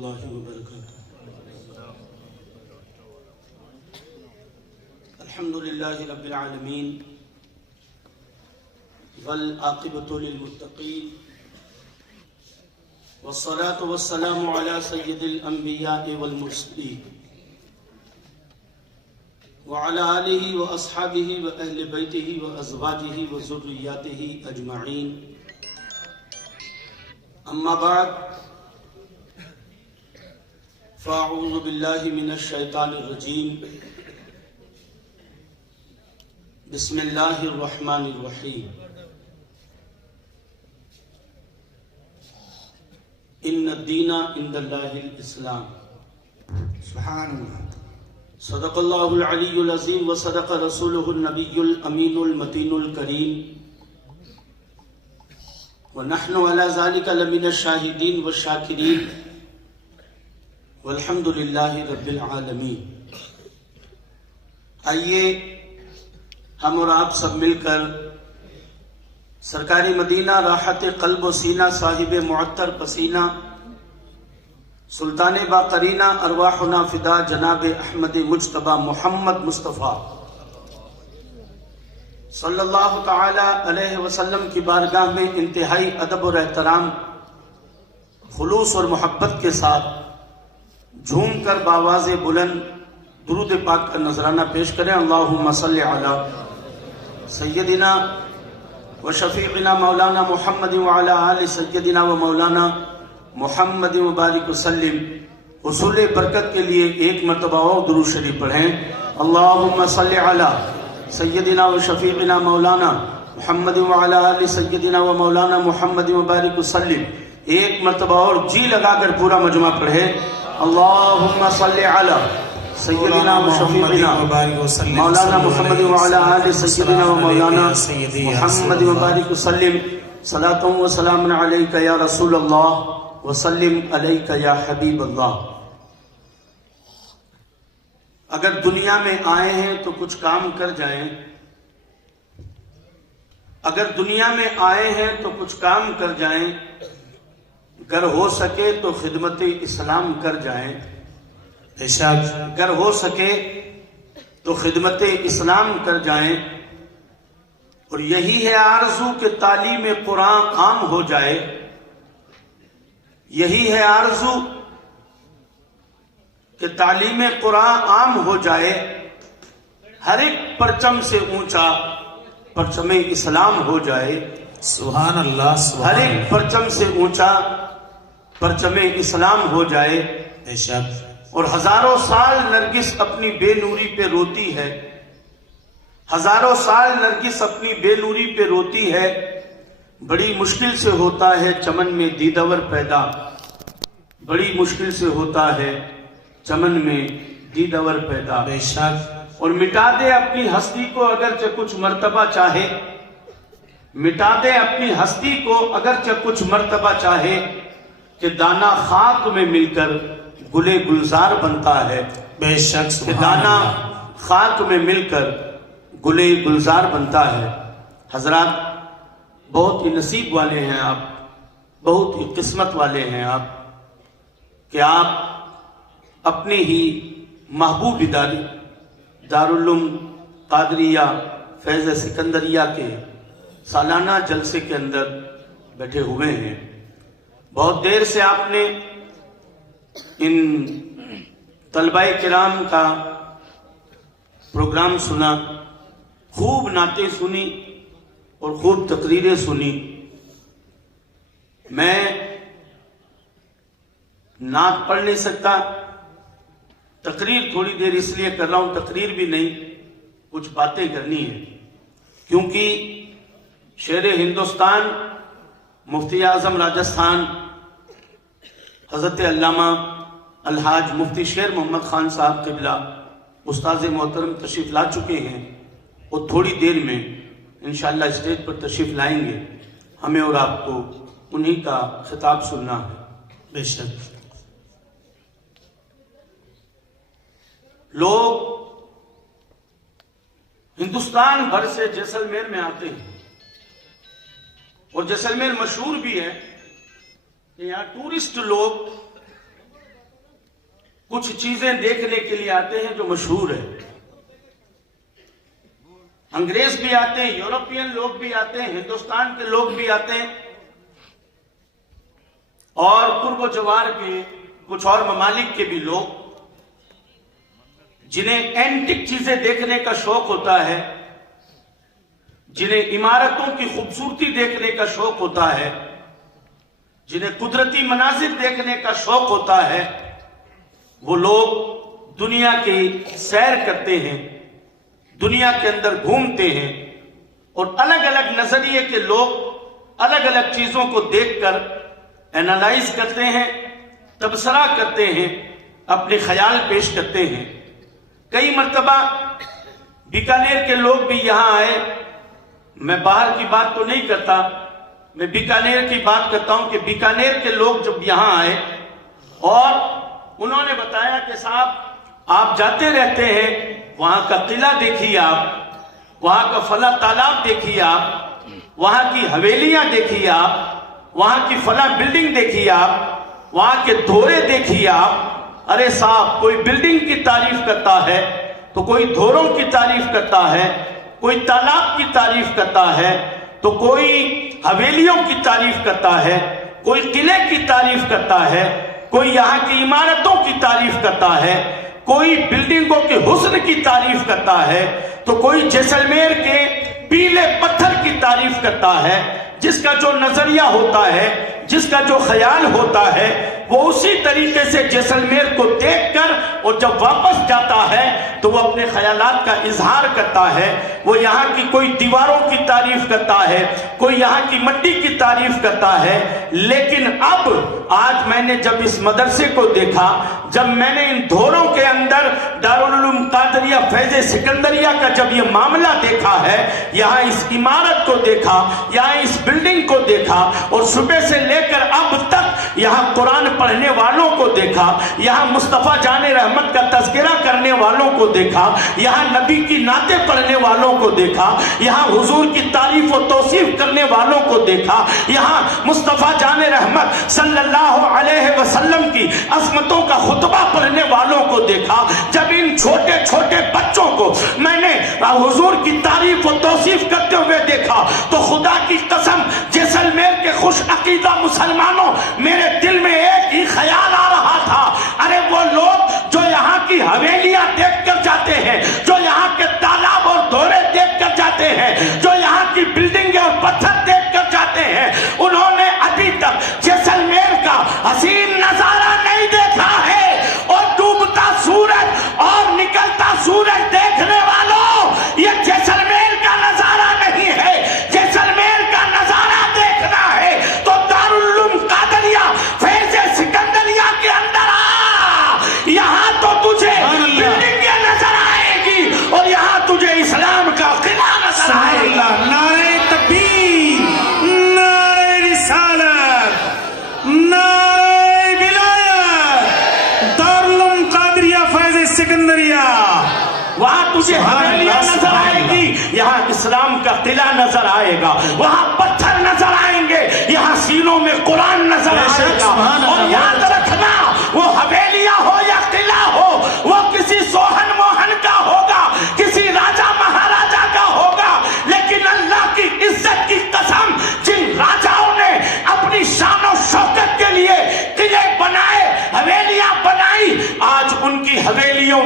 اللہ وبرکاتہ۔ الحمد للہ رب العالمین والعاقبۃ للمتقین والصلاة والسلام علی سید الانبیاء والمرسلین وعلى آلہ واصحابہ واہل بیتہ وازواجہ وذریاتہ اجمعین، اما بعد فاعوذ باللہ من الشیطان الرجیم، بسم اللہ الرحمن الرحیم۔ ان الدین عند اللہ الاسلام۔ سبحان اللہ۔ صدق اللہ العلی العظیم وصدق رسولہ النبی الامین المتین الکریم، ونحن علی ذلک لمن الشاہدین والشاکرین، والحمد للہ رب العالمین۔ آئیے ہم اور آپ سب مل کر سرکار مدینہ راحت قلب و سینہ صاحب معطر پسینہ سلطان باقرینہ ارواحنا فدا جناب احمد مجتبی محمد مصطفیٰ صلی اللہ تعالی علیہ وسلم کی بارگاہ میں انتہائی ادب اور احترام، خلوص اور محبت کے ساتھ جھوم کر باواز بلند درود پاک کا نذرانہ پیش کریں۔ اللہم صلی علی سیدنا و شفیعنا مولانا محمد وعلی آل سیدنا و مولانا محمد مبارک وسلم۔ حصول برکت کے لیے ایک مرتبہ اور درود شریف پڑھیں۔ اللہم صلی علی سیدنا و شفیعنا مولانا محمد وعلی آل سیدنا و مولانا محمد مبارک وسلم۔ ایک مرتبہ اور جی لگا کر پورا مجمع پڑھیں۔ اللہم صلی علی سیدنا و شفیعنا مولانا محمد وعلی آل سیدنا و مولانا محمد مبارک وسلم۔ صلاۃ و سلام علیک یا رسول اللہ وسلم علیک یا حبیب اللہ۔ اگر دنیا میں آئے ہیں تو کچھ کام کر جائیں، اگر دنیا میں آئے ہیں تو کچھ کام کر جائیں، گر ہو سکے تو خدمت اسلام کر جائیں، گر ہو سکے تو خدمت اسلام کر جائیں۔ اور یہی ہے آرزو کہ تعلیم قرآن عام ہو جائے، یہی ہے آرزو کہ تعلیم قرآن عام ہو جائے، ہر ایک پرچم سے اونچا پرچم اسلام ہو جائے۔ سبحان اللہ، سبحان ہر ایک پرچم سے اونچا پرچم اسلام ہو جائے۔ اللہ۔ اور ہزاروں سال نرگس اپنی بے نوری پہ روتی ہے، ہزاروں سال نرگس اپنی بے نوری پہ روتی ہے، بڑی مشکل سے ہوتا ہے چمن میں دیدور پیدا، بڑی مشکل سے ہوتا ہے چمن میں دیدور پیدا۔ بے شک۔ اور مٹا دے اپنی ہستی کو اگرچہ کچھ مرتبہ چاہے، مٹا دے اپنی ہستی کو اگرچہ کچھ مرتبہ چاہے، کہ دانا خاک میں مل کر گلے گلزار بنتا ہے۔ بے شک، کہ سبحان دانا اللہ۔ خاک میں مل کر گلے گلزار بنتا ہے۔ حضرات، بہت ہی نصیب والے ہیں آپ، بہت ہی قسمت والے ہیں آپ کہ آپ اپنے ہی محبوب ادارے دارالعلوم قادریہ فیض سکندریہ کے سالانہ جلسے کے اندر بیٹھے ہوئے ہیں۔ بہت دیر سے آپ نے ان طلبہ کرام کا پروگرام سنا، خوب نعتیں سنی اور خوب تقریریں سنی۔ میں نعت پڑھ نہیں سکتا، تقریر تھوڑی دیر اس لیے کر رہا ہوں، تقریر بھی نہیں، کچھ باتیں کرنی ہیں، کیونکہ شیر ہندوستان مفتی اعظم راجستھان حضرت علامہ الحاج مفتی شیر محمد خان صاحب قبلہ استاذ محترم تشریف لا چکے ہیں، اور تھوڑی دیر میں انشاءاللہ اسٹیج پر تشریف لائیں گے۔ ہمیں اور آپ کو انہی کا خطاب سننا ہے۔ بے شک۔ لوگ ہندوستان بھر سے جیسلمیر میں آتے ہیں، اور جیسلمیر مشہور بھی ہے کہ یہاں ٹورسٹ لوگ کچھ چیزیں دیکھنے کے لیے آتے ہیں جو مشہور ہے. انگریز بھی آتے ہیں، یورپین لوگ بھی آتے ہیں، ہندوستان کے لوگ بھی آتے ہیں، اور قرب و جوار کے کچھ اور ممالک کے بھی لوگ، جنہیں اینٹک چیزیں دیکھنے کا شوق ہوتا ہے، جنہیں عمارتوں کی خوبصورتی دیکھنے کا شوق ہوتا ہے، جنہیں قدرتی مناظر دیکھنے کا شوق ہوتا ہے، وہ لوگ دنیا کی سیر کرتے ہیں، دنیا کے اندر گھومتے ہیں، اور الگ الگ نظریے کے لوگ الگ الگ چیزوں کو دیکھ کر اینالائز کرتے ہیں، تبصرہ کرتے ہیں، اپنے خیال پیش کرتے ہیں. کئی مرتبہ بیکانیر کے لوگ بھی یہاں آئے. میں باہر کی بات تو نہیں کرتا، میں بیکانیر کی بات کرتا ہوں کہ بیکانیر کے لوگ جب یہاں آئے اور انہوں نے بتایا کہ صاحب آپ جاتے رہتے ہیں، وہاں کا قلعہ دیکھیے، آپ وہاں کا فلاں تالاب دیکھیے، آپ وہاں کی حویلیاں دیکھیے، آپ وہاں کی فلاں بلڈنگ دیکھیے، آپ وہاں کے دھورے دیکھیے. آپ ارے صاحب، کوئی بلڈنگ کی تعریف کرتا ہے تو کوئی دھوروں کی تعریف کرتا ہے، کوئی تالاب کی تعریف کرتا ہے تو کوئی حویلیوں کی تعریف کرتا ہے، کوئی قلعے کی تعریف کرتا ہے، کوئی یہاں کی عمارتوں کی تعریف کرتا ہے، کوئی بلڈنگوں کے حسن کی تعریف کرتا ہے، تو کوئی جیسلمیر کے پیلے پتھر کی تعریف کرتا ہے. جس کا جو نظریہ ہوتا ہے، جس کا جو خیال ہوتا ہے، وہ اسی طریقے سے جیسلمیر کو دیکھ کر اور جب واپس جاتا ہے تو وہ اپنے خیالات کا اظہار کرتا ہے. وہ یہاں کی کوئی دیواروں کی تعریف کرتا ہے، کوئی یہاں کی مٹی کی تعریف کرتا ہے. لیکن اب آج میں نے جب اس مدرسے کو دیکھا، جب میں نے ان دھوروں کے اندر دارالعلوم قادریہ فیض سکندریہ کا جب یہ معاملہ دیکھا ہے، یہاں اس عمارت کو دیکھا، یہاں اس بلڈنگ کو دیکھا، اور صبح سے لے کر اب تک یہاں قرآن پڑھنے والوں کو دیکھا، یہاں مصطفیٰ جان رحمت کا تذکرہ کرنے والوں کو دیکھا، یہاں نبی کی نعتیں پڑھنے والوں کو دیکھا، یہاں حضور کی تعریف و توصیف کرنے والوں کو دیکھا، یہاں مصطفیٰ جان رحمت صلی اللہ علیہ وسلم کی عظمتوں کا خطبہ پڑھنے والوں کو دیکھا. جب ان چھوٹے چھوٹے بچوں کو میں نے حضور کی تعریف و توصیف کرتے ہوئے دیکھا تو خدا کی قسم جیسلمیر کے خوش عقیدہ مسلمانوں، میرے دل میں ایک ہی خیال آ رہا تھا، ارے وہ لوگ جو یہاں کی حویلیاں دیکھ کر جاتے ہیں، جو یہاں کے تالاب اور دھورے دیکھ کر جاتے ہیں، جو یہاں کی بلڈنگیں اور پتھر دیکھ کر جاتے ہیں، انہوں نے ابھی تک جیسلمیر کا حسین نظارہ نہیں دیکھا ہے. اور ڈوبتا سورج اور نکلتا سورج دیکھنے والوں، یہ جیسلمیر کا نظارہ نہیں ہے. جیسلمیر کا نظارہ دیکھنا ہے تو دارالعلوم قادریہ فیض سکندریہ کے اندر آ. یہاں تو تجھے بلڈنگیں نظر آئے گی اور یہاں تجھے اسلام کا قلعہ نظر آئے گا. نعرہ تکبیر، نعرہ رسالت، نعرہ ولایت، دارالعلوم قادریہ فیض سکندریہ. وہاں تجھے حویلیاں نظر آئے گی، یہاں اسلام کا قلعہ نظر آئے گا. وہاں پتھر نظر آئیں گے، یہاں سینوں میں قرآن نظر آئے گا. اور یاد رکھنا، وہ حویلیاں ہو یا قلعہ ہو، وہ کسی سوہن موہن کا ہوگا، کسی راجہ مہاراجہ کا ہوگا، لیکن اللہ کی عزت کی قسم، جن راجاؤں نے اپنی شان و شوکت کے لیے قلعے بنائے، حویلیاں بنائی، آج ان کی حویلیوں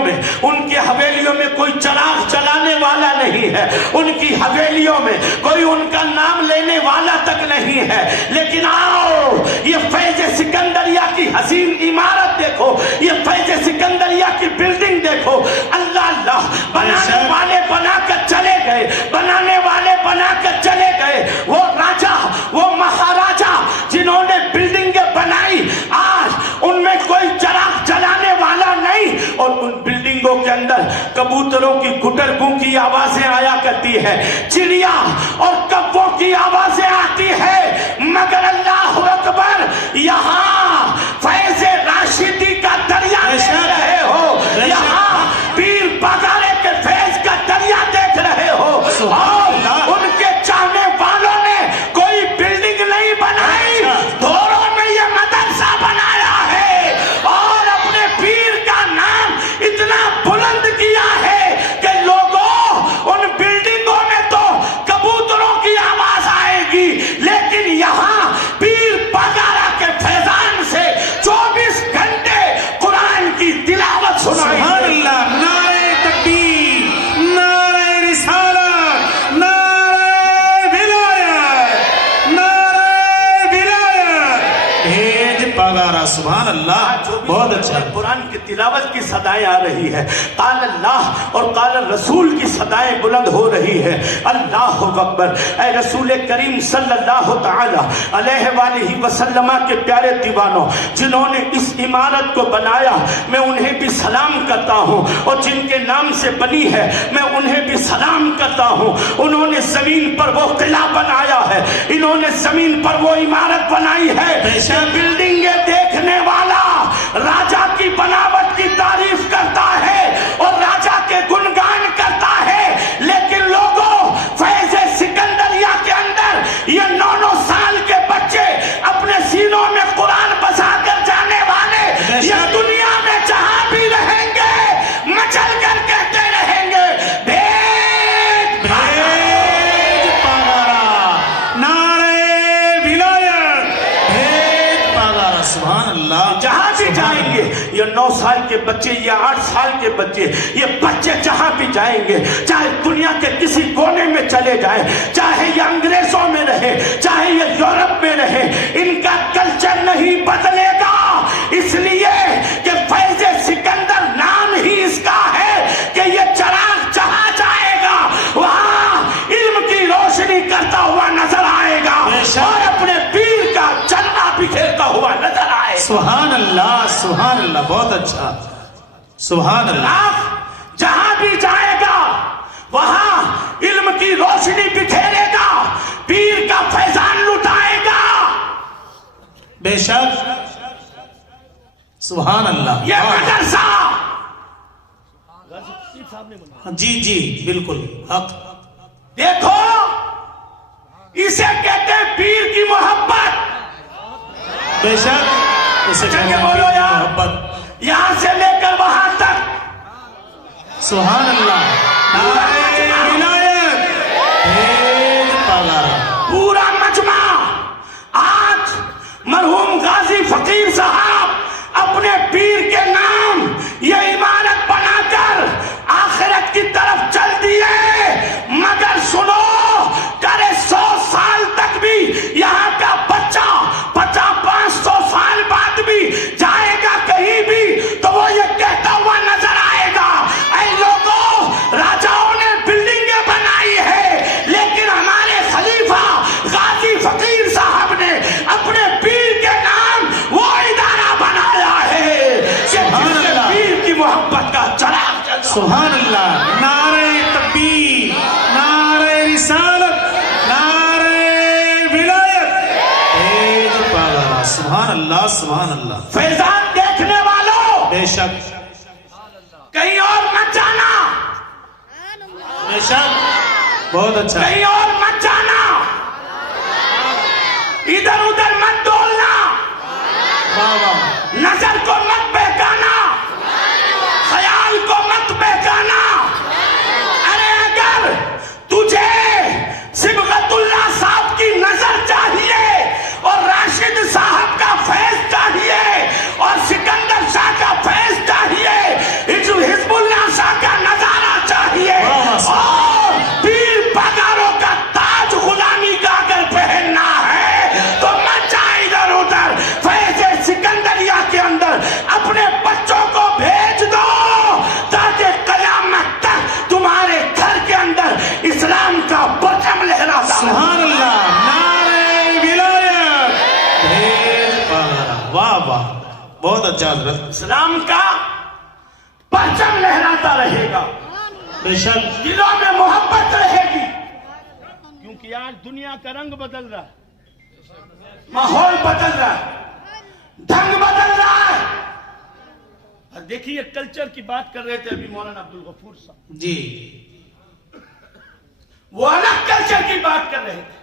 میں کوئی چراغ جلانے والا نہیں ہے، ان کی حویلیوں میں کوئی ان کا نام لینے والا تک نہیں ہے. لیکن آؤ، یہ فیض سکندریہ کی حسین عمارت دیکھو، یہ فیض سکندریہ کی بلڈنگ دیکھو. اللہ اللہ، بنانے والے بنا کر چلے گئے، بنانے والے بنا کر چلے گئے. وہ راجا، وہ مہاراجا جنہوں نے بلڈنگیں بنائی، آج ان میں کوئی چراغ جلانے والا نہیں. اور ان بلڈنگوں کے اندر کبوتروں کی گٹرگوں کی آوازیں آیا کرتی ہے، چڑیا اور کبوں کی آوازیں آتی ہے، مگر اللہ اکبر، یہاں فیض راشدی کا دریا دیکھ رہے ہو، یہاں پیر بازارے کے فیض کا دریا دیکھ رہے ہو. اور ان کے چاہنے والوں نے کوئی بلڈنگ نہیں بنائی، دھوروں میں یہ مدرسہ بنایا ہے اور اپنے پیر کا سبحان اللہ، بہت اچھا. قرآن کی تلاوت کی صدائیں آ رہی ہے، قال اللہ اور قال الرسول کی صدائیں بلند ہو رہی ہے. اللہ اکبر. اے رسول کریم صلی اللہ تعالی علیہ وآلہ وسلم کے پیارے دیوانوں، جنہوں نے اس عمارت کو بنایا میں انہیں بھی سلام کرتا ہوں، اور جن کے نام سے بنی ہے میں انہیں بھی سلام کرتا ہوں. انہوں نے زمین پر وہ قلعہ بنایا ہے، انہوں نے زمین پر وہ عمارت بنائی ہے. بلڈنگیں دیکھنے والا راجا کی بناوٹ کی تعریف کرتا ہے اور راجا کے گنگان کرتا ہے، لیکن لوگوں فیض سکندریہ کے اندر یہ 9 سال کے بچے اپنے سینوں میں قرآن بسا کر جانے والے یہ دنیا میں جہاں بھی رہیں گے مچل کر کہتے رہیں گے بھیج پاگارا، نعرہ ولایت، بھیج پاگارا. سبحان اللہ. جہاں بھی جائیں گے یہ 9 سال کے بچے، یہ 8 سال کے بچے، یہ بچے جہاں بھی جائیں گے، چاہے دنیا کے کسی کونے میں چلے جائیں، چاہے یہ انگریزوں میں رہے، چاہے یہ یورپ میں رہے، ان کا کلچر نہیں بدلے گا. اس لیے کہ فیض سکندر نام ہی اس کا ہے کہ یہ چراغ جہاں جائے گا وہاں علم کی روشنی کرتا ہوا نظر آئے گا اور اپنے پیر کا چلنا بکھیرتا ہوا نظر آئے گا. سبحان اللہ، سبحان اللہ، بہت اچھا. سبحان اللہ. جہاں بھی جائے گا وہاں علم کی روشنی بکھیرے گا، پیر کا فیضان لٹائے گا. بے شک. سبحان اللہ. یہ مدرسہ جی جی بالکل حق. دیکھو اسے کہتے ہیں پیر کی محبت. بے شک. اسے کہتے ہیں بولو پیر کی یار، محبت. یہاں سے لے کر وہاں تک. سبحان اللہ. نعرہ ولایت، بھیج پاگارا. پورا مجمع آج مرحوم غازی فقیر صاحب اپنے پیر کے نام یہ عمارت بنا کر آخرت کی طرف چل دیے، مگر سنو کرے 100 سال تک بھی یہاں کا بچہ 50-500 سال بعد بھی جائے گا کہیں بھی تو وہ یہ کہتا ہوا نظر آئے گا اے لوگوں راجاؤں نے بلڈنگیں بنائی ہے لیکن ہمارے خلیفہ غازی فقیر صاحب نے اپنے پیر کے نام وہ ادارہ بنایا ہے کہ جس سے پیر کی محبت کا چراغ جل. سبحان اللہ. نعرہ تکبیر، نعرہ رسالت، نعرہ ولایت، بھیج پاگارا. سبحان اللہ، سبحان اللہ. فیضان دیکھنے والوں بے شک. کہیں اور مت جانا، بے شک. بہت اچھا. کہیں اور مت جانا، ادھر ادھر مت ڈولنا، واہ واہ. نظر کو مت بہکانا، خیال کو مت بہکانا. ارے اگر تجھے صبغت اللہ صاحب کی نظر چاہیے اور راشد صاحب کا فیض چاہیے اور سکندر شاہ کا فیض چاہیے، حزب اللہ شاہ کا نظارہ چاہیے اور پیر پگاروں کا تاج غلامی کا اگر پہننا ہے تو مت جائے ادھر ادھر. فیض سکندریہ کے اندر اپنے بچوں کو بھیج دو تاکہ قیامت تک تمہارے گھر کے اندر اسلام کا پرچم لہراتا رہے. سبحان اللہ. نعرہ ولایت، بھیج پاگارا. واہ واہ، بہت اچھا حضرت. اسلام کا پرچم لہراتا رہے گا، بے شک. دلوں میں محبت رہے گی، کیونکہ آج دنیا کا رنگ بدل رہا ہے، ماحول بدل رہا ہے، ڈھنگ بدل رہا ہے. اور دیکھیے کلچر کی بات کر رہے تھے ابھی مولانا عبدالغفور صاحب، جی وہ الگ کلچر کی بات کر رہے تھے.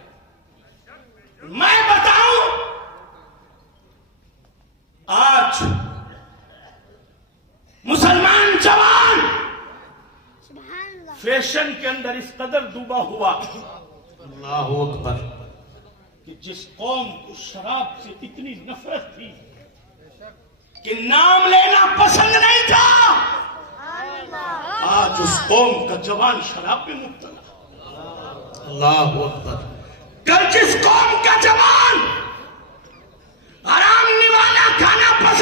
میں بتاؤں آج مسلمان جوان فیشن کے اندر اس قدر ڈوبا ہوا اللہ اکبر کہ جس قوم کو شراب سے اتنی نفرت تھی کہ نام لینا پسند نہیں تھا، آج اس قوم کا جوان شراب میں مبتلا. اللہ اکبر. کل جس قوم کا جوان حرام نوالا کھانا پسند